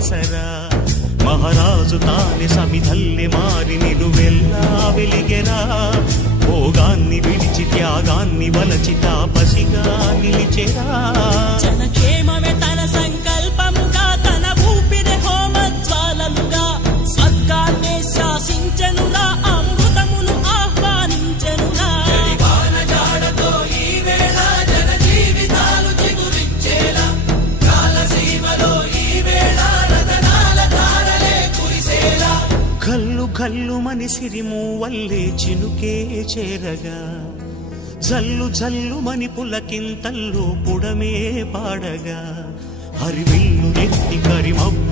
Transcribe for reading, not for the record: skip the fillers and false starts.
సరా మహారాజు తానే సమిధల్లె మారి నిలువెల్లా వెలిగెరా భోగాన్ని విడిచి త్యాగాన్ని వలచి తాపసిగా నిలిచెరా జనక్షేమమే తన సంకల్పముగా తన ఊపిరి హోమజ్వాలలుగా స్వర్గాన్నే శాసించెనురా అమృతమును ఆహ్వానించెనురా వానజాడతో ఈ వేళ జన జీవితాలు చిగురించేలా కాలసీమలో ఈ వేళ రతనాల ధారలే కురిసేలా కల్లు కల్లు మని సిరిము వల్లే చినుకే చేరగా జల్లు జల్లు మని పులకింతల్లు పుడమే పాడగా హరివిల్లు ఎత్తి కరిమబ్బు